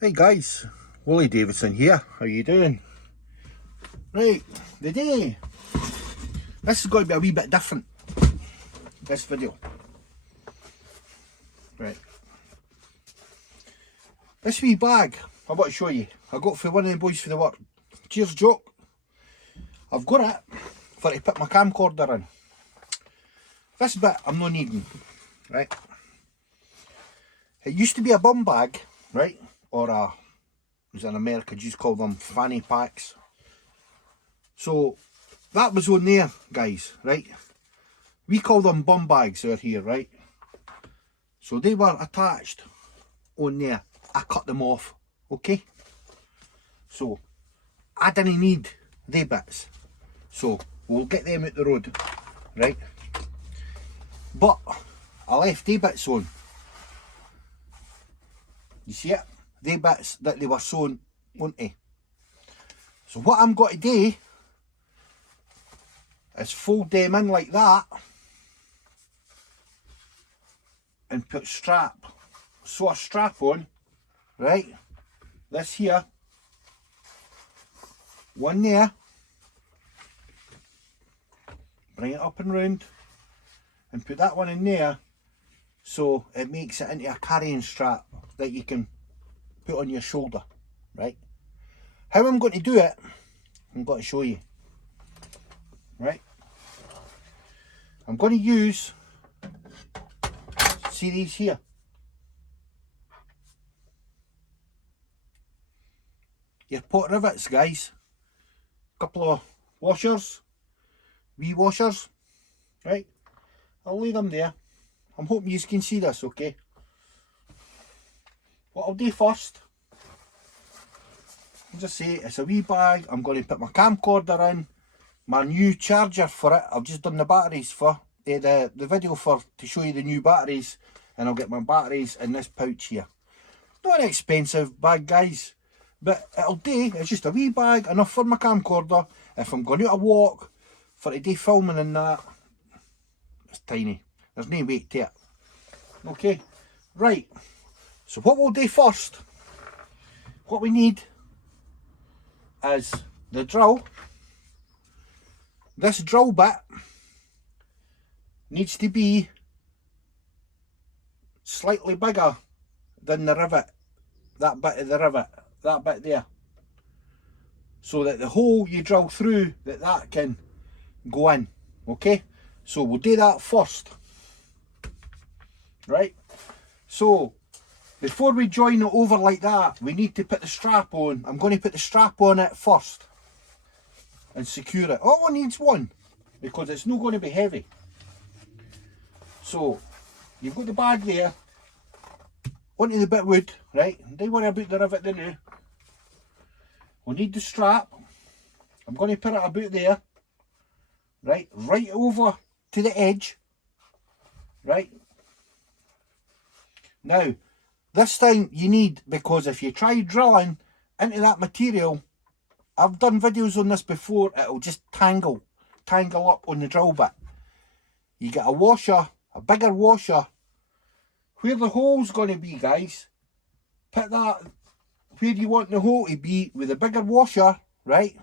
Hey guys, Willie Davidson here. How you doing? Right, today this is going to be a wee bit different. This video, right? This wee bag I want to show you. I got for one of the boys for the work. Cheers, joke. I've got it for to put my camcorder in. This bit I'm not needing, right? It used to be a bum bag, right? Or a, as in America, just call them fanny packs. So that was on there, guys, right? We call them bum bags out here, right? So they were attached on there. I cut them off, okay? So I didn't need they bits. So we'll get them out the road, right? But I left they bits on. You see it? They bits that they were sewn onto. So what I'm going to do is fold them in like that and put sew a strap on, right? This here, one there, bring it up and round and put that one in there, so it makes it into a carrying strap that you can put on your shoulder, right? How I'm going to do it, I'm going to show you, right? I'm going to use, see these here, your pot rivets, guys. Couple of washers, wee washers, right? I'll leave them there. I'm hoping you can see this, okay? What I'll do first, I'll just say it's a wee bag. I'm going to put my camcorder in, my new charger for it. I've just done the batteries for the video to show you the new batteries, and I'll get my batteries in this pouch here. Not an expensive bag, guys, but it'll do. It's just a wee bag, enough for my camcorder. If I'm going out a walk for today filming and that, it's tiny. There's no weight to it. Okay, right. So what we'll do first, what we need is the drill. This drill bit needs to be slightly bigger than the rivet, that bit of the rivet, that bit there, so that the hole you drill through, that can go in, okay? So we'll do that first, right? So before we join it over like that, we need to put the strap on. I'm going to put the strap on it first and secure it. All it needs one, because it's not going to be heavy. So you've got the bag there, onto the bit of wood, right? Don't worry about the rivet now. We'll need the strap. I'm going to put it about there, right over to the edge, right? Now, this time you need, because if you try drilling into that material, I've done videos on this before, it'll just tangle up on the drill bit. You get a washer, a bigger washer, where the hole's going to be, guys. Put that where you want the hole to be with a bigger washer, right?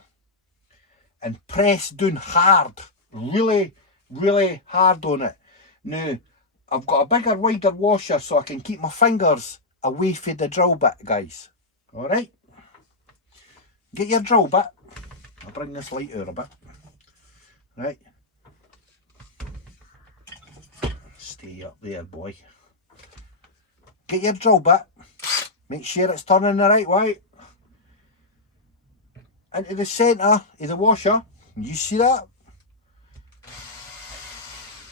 And press down hard, really, really hard on it. Now, I've got a bigger, wider washer so I can keep my fingers away from the drill bit, guys. Alright? Get your drill bit. I'll bring this light out a bit. Right? Stay up there, boy. Get your drill bit. Make sure it's turning the right way. Into the centre of the washer. You see that?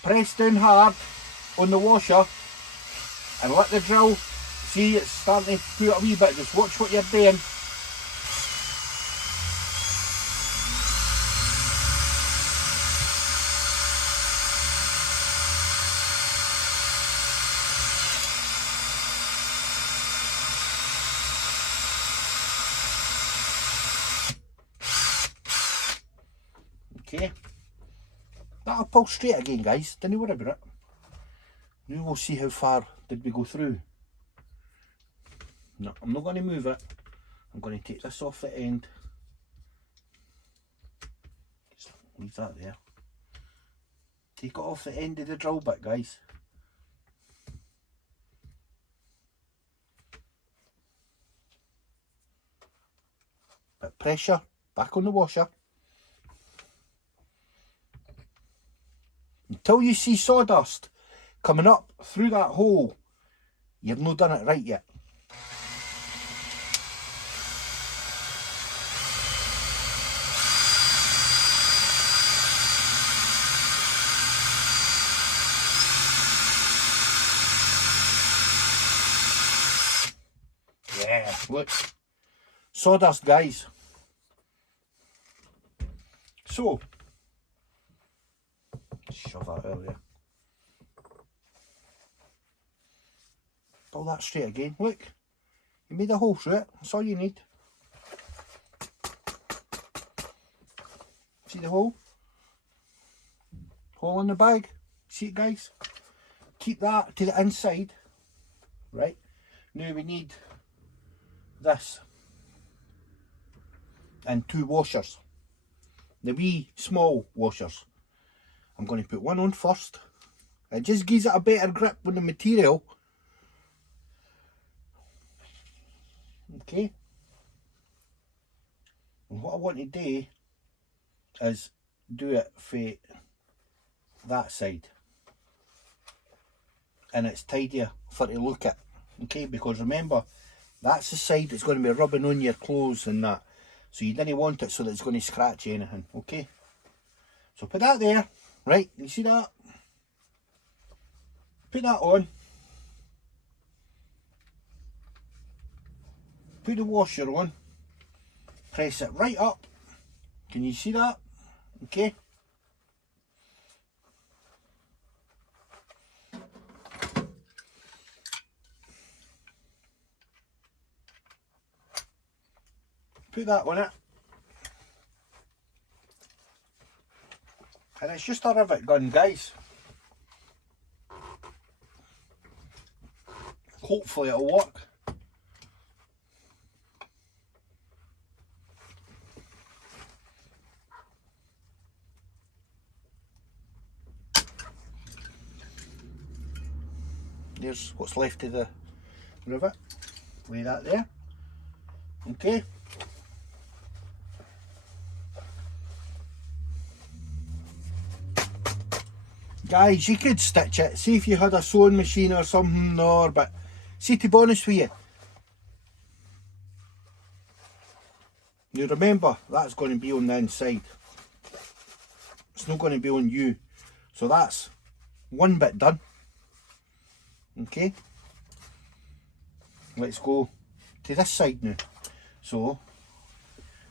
Press down hard on the washer and let the drill, see it's starting to put a wee bit. Just watch what you're doing. Okay, that'll pull straight again, guys. Don't worry about it. Now we'll see how far did we go through. No, I'm not going to move it. I'm going to take this off the end. Just leave that there. Take it off the end of the drill bit, guys. Bit of pressure, back on the washer. Until you see sawdust coming up through that hole, you've not done it right yet. Yeah, look. Sawdust, guys. So, shove that earlier. Pull that straight again. Look, you made a hole through it. That's all you need. See the hole? Hole in the bag. See it, guys? Keep that to the inside. Right. Now we need this and 2 washers. The wee small washers. I'm going to put one on first. It just gives it a better grip on the material. Okay. And what I want to do is do it for that side. And it's tidier for to look at. Okay, because remember, that's the side that's going to be rubbing on your clothes and that. So you didn't want it so that it's going to scratch anything. Okay. So put that there. Right, you see that? Put that on. Put the washer on. Press it right up. Can you see that? Okay. Put that on it. And it's just a rivet gun, guys. Hopefully it'll work. There's what's left of the rivet. Lay that there. Okay. Guys, you could stitch it. See if you had a sewing machine or something, or but see, to be honest with you, you remember that's going to be on the inside. It's not going to be on you. So that's one bit done. Okay. Let's go to this side now. So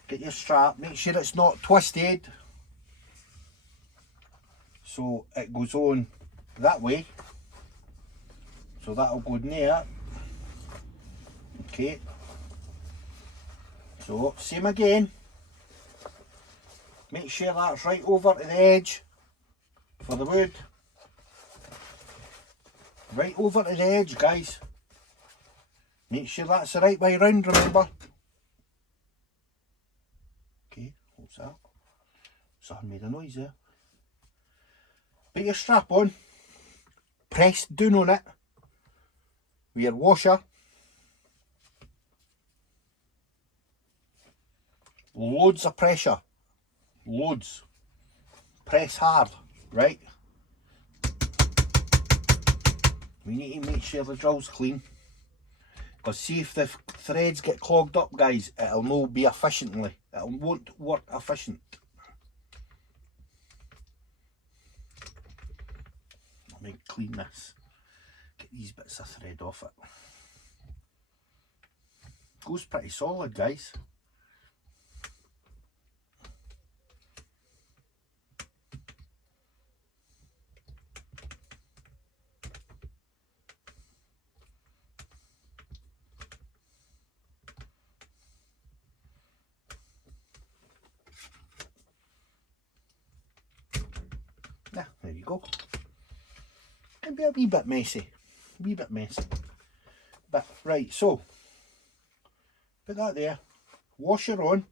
get your strap, make sure it's not twisted. So it goes on that way. So that'll go in there. Okay. So same again. Make sure that's right over to the edge for the wood. Right over to the edge, guys. Make sure that's the right way round, remember. Okay, what's that? Something made a noise there. Put your strap on, press down on it with your washer. Loads of pressure, loads. Press hard, right? We need to make sure the drill's clean. Because see, if the threads get clogged up, guys, it'll not be efficiently. It won't work efficient. Let me clean this. Get these bits of thread off it. Goes pretty solid, guys. Yeah, there you go. Can be a wee bit messy. But right, so Put that there. Washer on.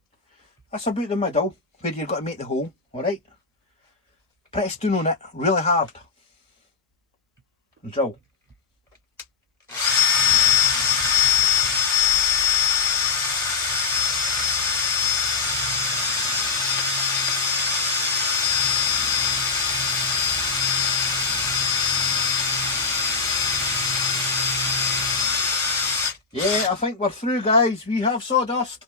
That's about the middle where you've got to make the hole, alright? Press down on it really hard. And drill. Yeah, I think we're through, guys. We have sawdust.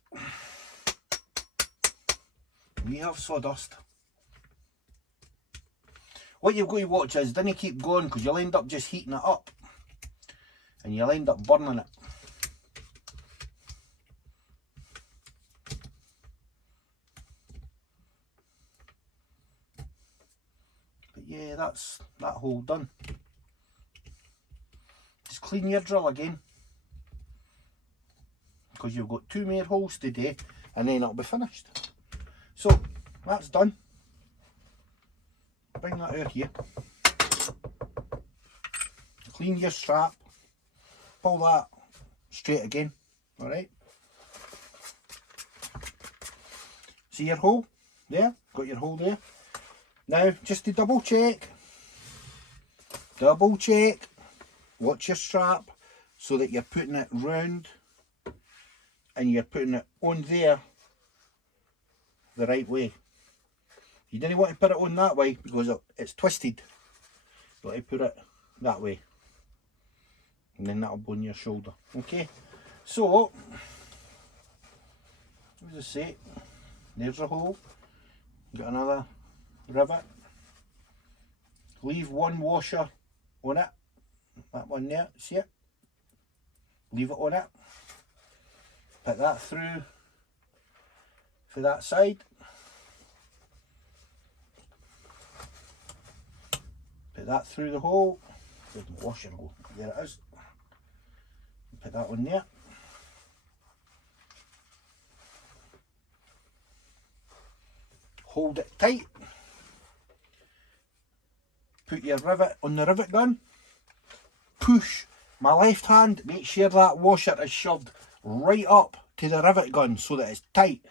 We have sawdust. What you've got to watch is, don't keep going, because you'll end up just heating it up. And you'll end up burning it. But yeah, that's that hole done. Just clean your drill again, because you've got 2 more holes today, and then it'll be finished. So that's done. Bring that out here. Clean your strap. Pull that straight again. Alright. See your hole there? Got your hole there. Now just to double check. Watch your strap so that you're putting it round and you're putting it on there the right way. You don't want to put it on that way because it's twisted. You want to put it that way, and then that'll go on your shoulder. Okay, so as I say, there's a hole. Got another rivet. Leave one washer on it. That one there, see it? Leave it on it. Put that through for that side. Put that through the hole. Where'd the washer go? There it is. Put that on there. Hold it tight. Put your rivet on the rivet gun. Push my left hand. Make sure that washer is shoved right up to the rivet gun so that it's tight.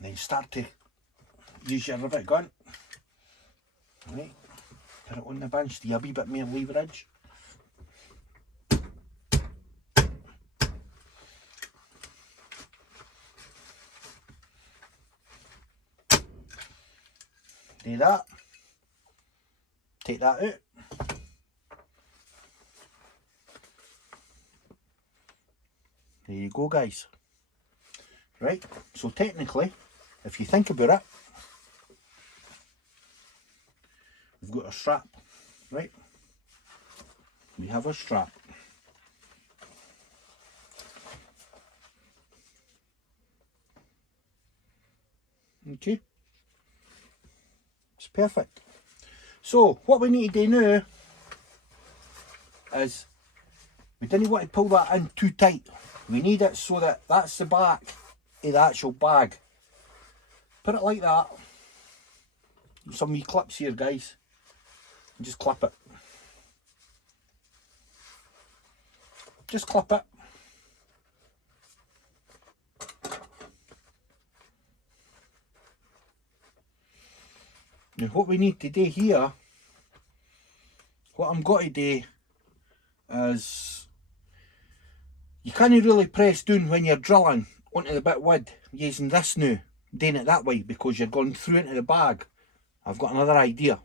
Then start to use your rivet gun. Right, put it on the bench to a wee bit more leverage. Do that. Take that out. There you go, guys. Right, so technically, if you think about it, we've got a strap, right? We have a strap. Okay. It's perfect. So, what we need to do now is, we didn't want to pull that in too tight. We need it so that that's the back of the actual bag. Put it like that. Some wee clips here, guys. Just clip it. Just clip it. Now what we need to do here, what I'm going to do is, you can't really press down when you're drilling onto the bit wood using this now, doing it that way, because you're going through into the bag. I've got another idea.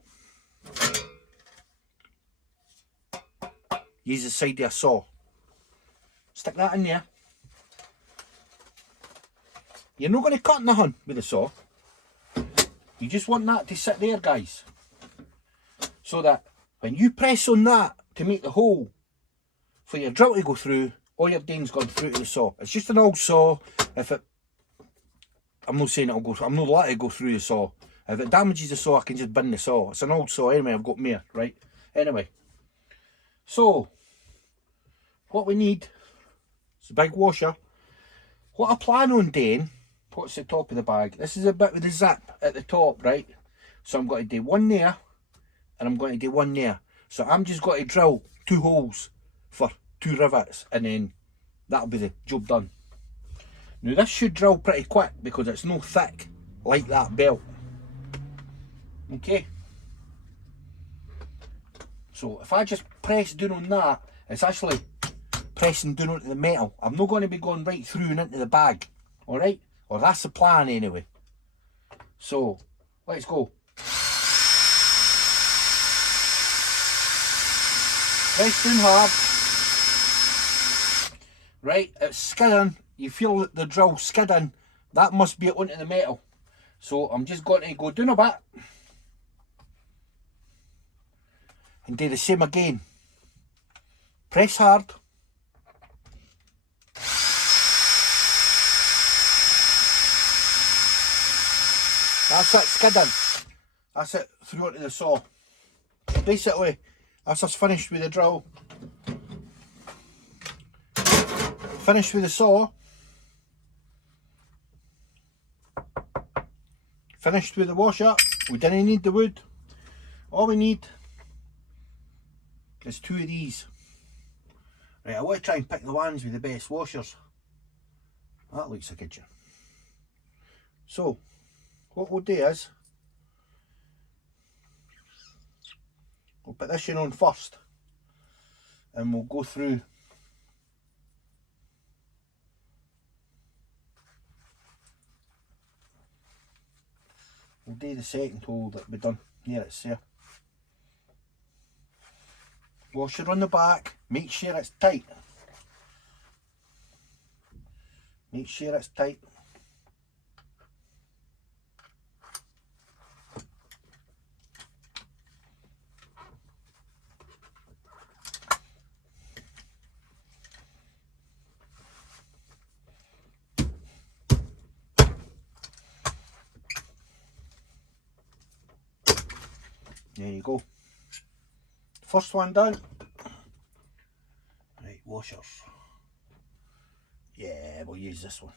Use the side of a saw. Stick that in there. You're not going to cut nothing with the saw. You just want that to sit there, guys, so that when you press on that to make the hole for your drill to go through, all you're doing is going through to the saw. It's just an old saw. If it, I'm not saying it'll go through, I'm not letting it go through the saw. If it damages the saw, I can just bin the saw. It's an old saw anyway, I've got more, right? Anyway, so what we need is a big washer. What I plan on doing, what's the top of the bag? This is a bit with the zip at the top, right? So I'm going to do one there, and I'm going to do one there. So I'm just going to drill 2 holes for 2 rivets, and then that'll be the job done. Now this should drill pretty quick because it's no thick like that belt. Okay. So if I just press down on that, it's actually pressing down onto the metal. I'm not going to be going right through and into the bag. Alright? Or that's the plan anyway. So, let's go. Press down hard. Right, it's skidding. You feel the drill skidding. That must be onto the metal. So I'm just going to go down a bit. And do the same again. Press hard. That's it, skidding. That's it, through onto the saw. Basically, that's us finished with the drill. Finished with the saw. Finished with the washer. We didn't need the wood. All we need is 2 of these. Right, I want to try and pick the ones with the best washers. That looks like a kitchen. So, what we'll do is, we'll put this in on first, and we'll go through. We'll do the second hole that we've done. Here it's there. Washer on the back, make sure it's tight. Make sure it's tight. There you go. First one done. Right, washers. Yeah, we'll use this one.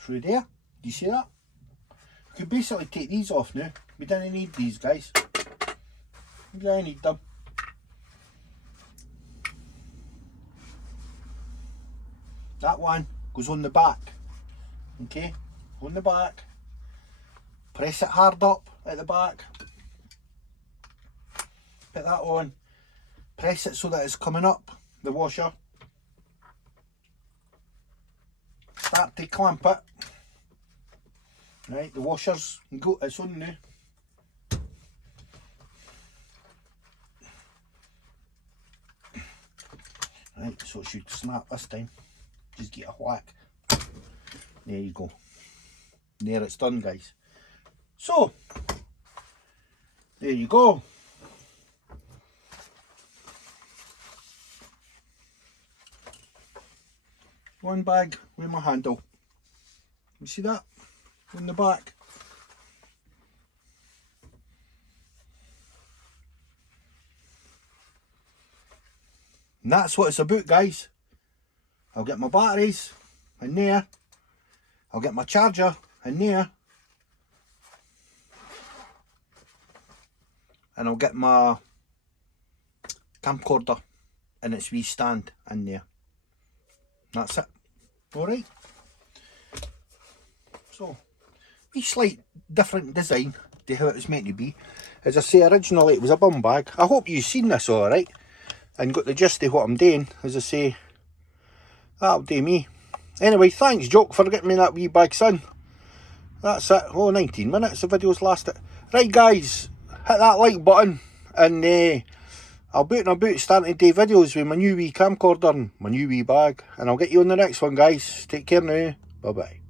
Through there. Do you see that? We could basically take these off now. We didn't need these, guys. We didn't need them. That one goes on the back. Okay? On the back. Press it hard up at the back. Put that on. Press it so that it's coming up, the washer. Start to clamp it. Right, the washer's got its on now. Right, so it should snap this time. Just get a whack. There you go. There, it's done, guys. So, there you go. One bag with my handle. You see that? On the back. And that's what it's about, guys. I'll get my batteries in there. I'll get my charger in there. And I'll get my camcorder and its wee stand in there. That's it. Alright. So, wee slight different design to how it was meant to be. As I say, originally it was a bum bag. I hope you've seen this alright and got the gist of what I'm doing. As I say, that'll do me. Anyway, thanks Joke for getting me that wee bag, son. That's it. Oh, 19 minutes the video's lasted. Right guys, hit that like button, and I'll be out and about starting to do videos with my new wee camcorder and my new wee bag, and I'll get you on the next one, guys. Take care now. Bye bye.